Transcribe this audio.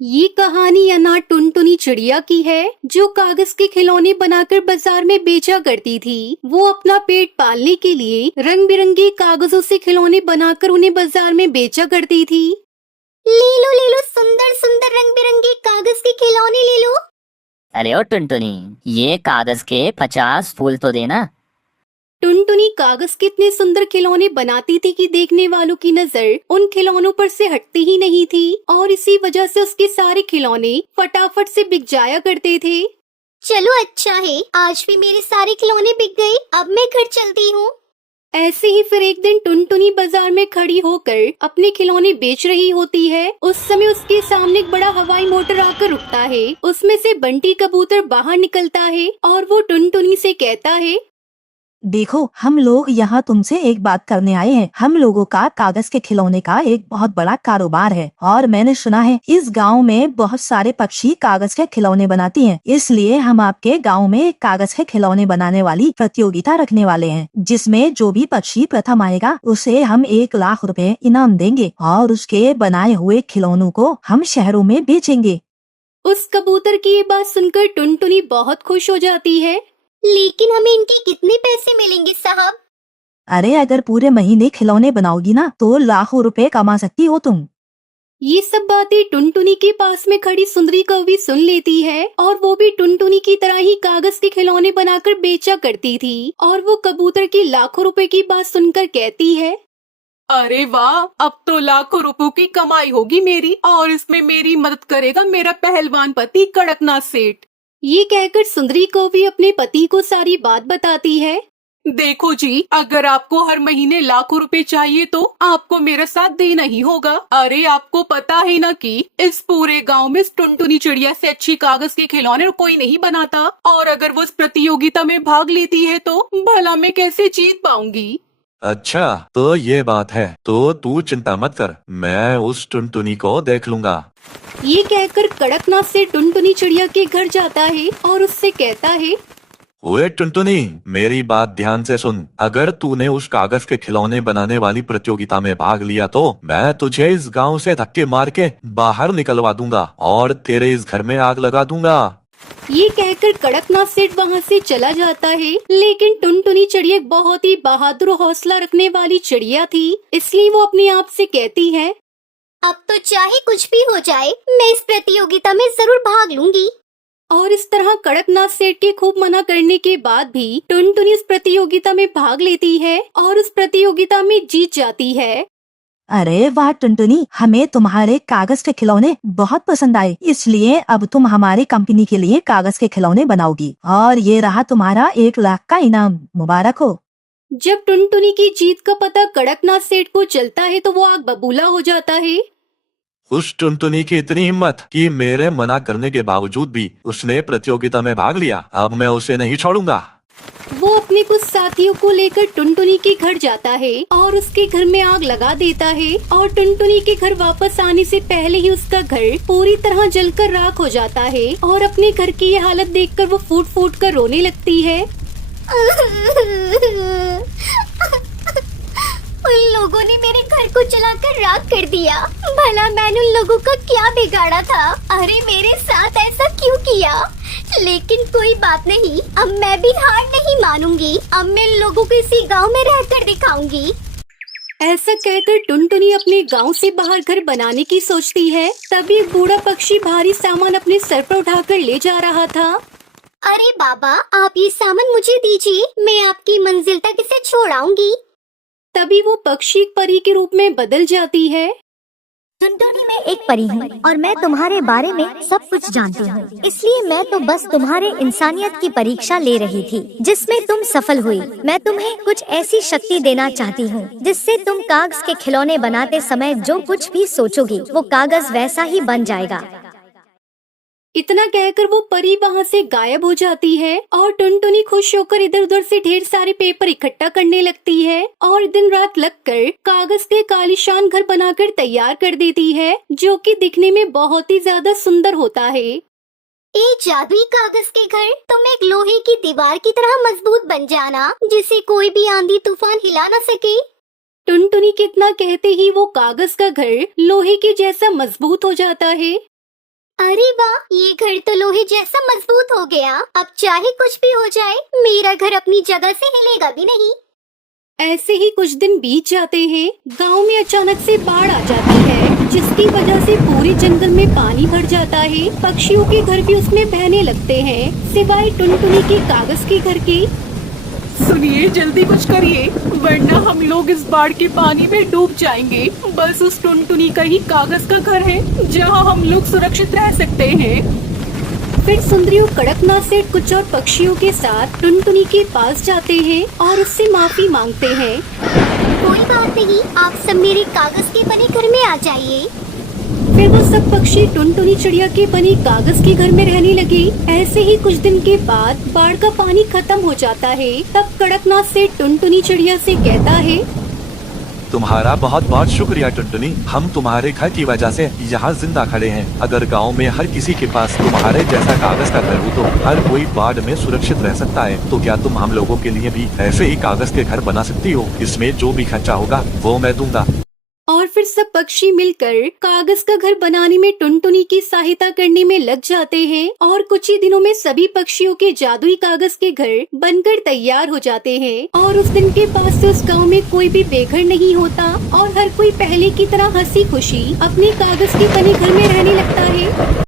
ये कहानी अनाथ टुनटुनी चिड़िया की है जो कागज के खिलौने बनाकर बाजार में बेचा करती थी। वो अपना पेट पालने के लिए रंग बिरंगे कागजों से खिलौने बनाकर उन्हें बाजार में बेचा करती थी। ले लो सुंदर सुंदर रंग बिरंगे कागज के खिलौने ले लो। अरे ओ टुनटुनी, ये कागज के 50 फूल तो देना। टुनटुनी कागज के इतने सुंदर खिलौने बनाती थी कि देखने वालों की नजर उन खिलौनों पर से हटती ही नहीं थी और इसी वजह से उसके सारे खिलौने फटाफट से बिक जाया करते थे। चलो अच्छा है, आज भी मेरे सारे खिलौने बिक गए। अब मैं घर चलती हूँ। ऐसे ही फिर एक दिन टुनटुनी बाजार में खड़ी होकर अपने खिलौने बेच रही होती है। उस समय उसके सामने एक बड़ा हवाई मोटर आकर रुकता है। उसमें से बंटी कबूतर बाहर निकलता है और वो टुनटुनी से कहता है, देखो, हम लोग यहाँ तुमसे एक बात करने आए हैं। हम लोगों का कागज के खिलौने का एक बहुत बड़ा कारोबार है और मैंने सुना है इस गांव में बहुत सारे पक्षी कागज के खिलौने बनाती हैं। इसलिए हम आपके गांव में एक कागज के खिलौने बनाने वाली प्रतियोगिता रखने वाले हैं, जिसमें जो भी पक्षी प्रथम आएगा उसे हम 1 लाख रुपए इनाम देंगे और उसके बनाए हुए खिलौनों को हम शहरों में बेचेंगे। उस कबूतर की ये बात सुनकर टुनटुनी बहुत खुश हो जाती है। लेकिन हमें इनके कितने पैसे मिलेंगे साहब? अरे अगर पूरे महीने खिलौने बनाओगी ना तो लाखों रुपए कमा सकती हो तुम। ये सब बातें टुनटुनी के पास में खड़ी सुंदरी कौवी सुन लेती है और वो भी टुनटुनी की तरह ही कागज के खिलौने बनाकर बेचा करती थी। और वो कबूतर की लाखों रुपए की बात सुनकर कहती है, अरे वाह, अब तो लाखों रुपयों की कमाई होगी मेरी, और इसमें मेरी मदद करेगा मेरा पहलवान पति कड़कनाथ सेठ। ये कहकर सुंदरी कौवी अपने पति को सारी बात बताती है। देखो जी, अगर आपको हर महीने लाखों रुपए चाहिए तो आपको मेरा साथ देना ही होगा। अरे आपको पता है ना कि इस पूरे गांव में इस टुनटुनी चिड़िया से अच्छी कागज के खिलौने कोई नहीं बनाता, और अगर वो इस प्रतियोगिता में भाग लेती है तो भला मैं कैसे जीत पाऊंगी। अच्छा, तो ये बात है, तो तू चिंता मत कर, मैं उस टुनटुनी को देख लूंगा। ये कहकर कड़कनाथ से टुनटुनी चिड़िया के घर जाता है और उससे कहता है, ओए टुनटुनी, मेरी बात ध्यान से सुन। अगर तूने उस कागज के खिलौने बनाने वाली प्रतियोगिता में भाग लिया तो मैं तुझे इस गांव से धक्के मार के बाहर निकलवा दूंगा और तेरे इस घर में आग लगा दूंगा। ये कहकर कड़कनाथ सेठ वहाँ से चला जाता है। लेकिन टुनटुनी चिड़िया बहुत ही बहादुर और हौसला रखने वाली चिड़िया थी, इसलिए वो अपने आप से कहती है, अब तो चाहे कुछ भी हो जाए, मैं इस प्रतियोगिता में जरूर भाग लूंगी। और इस तरह कड़कनाथ सेठ के खूब मना करने के बाद भी टुनटुनी इस प्रतियोगिता में भाग लेती है और उस प्रतियोगिता में जीत जाती है। अरे वाह टुनटुनी, हमें तुम्हारे कागज के खिलौने बहुत पसंद आए, इसलिए अब तुम हमारी कंपनी के लिए कागज के खिलौने बनाओगी और ये रहा तुम्हारा 1 लाख का इनाम। मुबारक हो। जब टुनटुनी की जीत का पता कड़कनाथ सेठ को चलता है तो वो आग बबूला हो जाता है। उस टुनटुनी की इतनी हिम्मत कि मेरे मना करने के बावजूद भी उसने प्रतियोगिता में भाग लिया। अब मैं उसे नहीं छोड़ूंगा। वो अपने कुछ साथियों को लेकर टुनटुनी के घर जाता है और उसके घर में आग लगा देता है। और टुनटुनी के घर वापस आने से पहले ही उसका घर पूरी तरह जलकर राख हो जाता है। और अपने घर की ये हालत देखकर वो फूट फूट कर रोने लगती है। उन लोगों ने मेरे घर को जलाकर राख कर दिया। भला मैंने उन लोगों का क्या बिगाड़ा था? अरे मेरे साथ ऐसा क्यों किया? लेकिन कोई बात नहीं, अब मैं भी हार नहीं मानूंगी। अब मैं इन लोगों को इसी गांव में रहकर दिखाऊंगी। ऐसा कहकर टुनटुनी अपने गांव से बाहर घर बनाने की सोचती है। तभी एक बूढ़ा पक्षी भारी सामान अपने सर पर उठाकर ले जा रहा था। अरे बाबा, आप ये सामान मुझे दीजिए, मैं आपकी मंजिल तक इसे छोड़ाऊंगी। तभी वो पक्षी एक परी के रूप में बदल जाती है। टुनटुनी मैं एक परी हूँ और मैं तुम्हारे बारे में सब कुछ जानती हूँ, इसलिए मैं तो बस तुम्हारे इंसानियत की परीक्षा ले रही थी, जिसमें तुम सफल हुई। मैं तुम्हें कुछ ऐसी शक्ति देना चाहती हूँ जिससे तुम कागज के खिलौने बनाते समय जो कुछ भी सोचोगी वो कागज वैसा ही बन जाएगा। इतना कहकर वो परी वहाँ से गायब हो जाती है और टुनटुनी खुश होकर इधर उधर से ढेर सारे पेपर इकट्ठा करने लगती है और दिन रात लगकर कागज के कालीशान घर बनाकर तैयार कर देती है, जो कि दिखने में बहुत ही ज्यादा सुंदर होता है। एक जादुई कागज के घर, तुम एक लोहे की दीवार की तरह मजबूत बन जाना जिसे कोई भी आंधी तूफान हिला न सके। टुनटुनी कितना कहते ही वो कागज का घर लोहे के जैसा मजबूत हो जाता है। अरे वाह, ये घर तो लोहे जैसा मजबूत हो गया। अब चाहे कुछ भी हो जाए, मेरा घर अपनी जगह से हिलेगा भी नहीं। ऐसे ही कुछ दिन बीत जाते हैं। गांव में अचानक से बाढ़ आ जाती है, जिसकी वजह से पूरे जंगल में पानी भर जाता है। पक्षियों के घर भी उसमें बहने लगते हैं, सिवाय टुनटुनी के कागज के घर के। सुनिए, जल्दी कुछ करिए, वरना हम लोग इस बाढ़ के पानी में डूब जाएंगे। बस उस टुनटुनी का ही कागज का घर है जहां हम लोग सुरक्षित रह सकते हैं। फिर सुंदरी और कड़कनाथ सेठ कुछ और पक्षियों के साथ टुनटुनी के पास जाते हैं और उससे माफी मांगते हैं। कोई बात नहीं, आप सब मेरे कागज के बने घर में आ जाइए। फिर वो सब पक्षी टुनटुनी चिड़िया के बने कागज के घर में रहने लगे। ऐसे ही कुछ दिन के बाद बाढ़ का पानी खत्म हो जाता है। तब कड़कनाथ सेठ टुनटुनी चिड़िया से कहता है, तुम्हारा बहुत बहुत शुक्रिया टुनटुनी, हम तुम्हारे घर की वजह से यहाँ जिंदा खड़े हैं। अगर गांव में हर किसी के पास तुम्हारे जैसा कागज का घर हो तो हर कोई बाढ़ में सुरक्षित रह सकता है। तो क्या तुम हम लोगों के लिए भी ऐसे ही कागज के घर बना सकती हो? इसमें जो भी खर्चा होगा वो मैं दूंगा। और फिर सब पक्षी मिलकर कागज का घर बनाने में टुनटुनी की सहायता करने में लग जाते हैं और कुछ ही दिनों में सभी पक्षियों के जादुई कागज के घर बनकर तैयार हो जाते हैं। और उस दिन के बाद से उस गांव में कोई भी बेघर नहीं होता और हर कोई पहले की तरह हंसी खुशी अपने कागज के बने घर में रहने लगता है।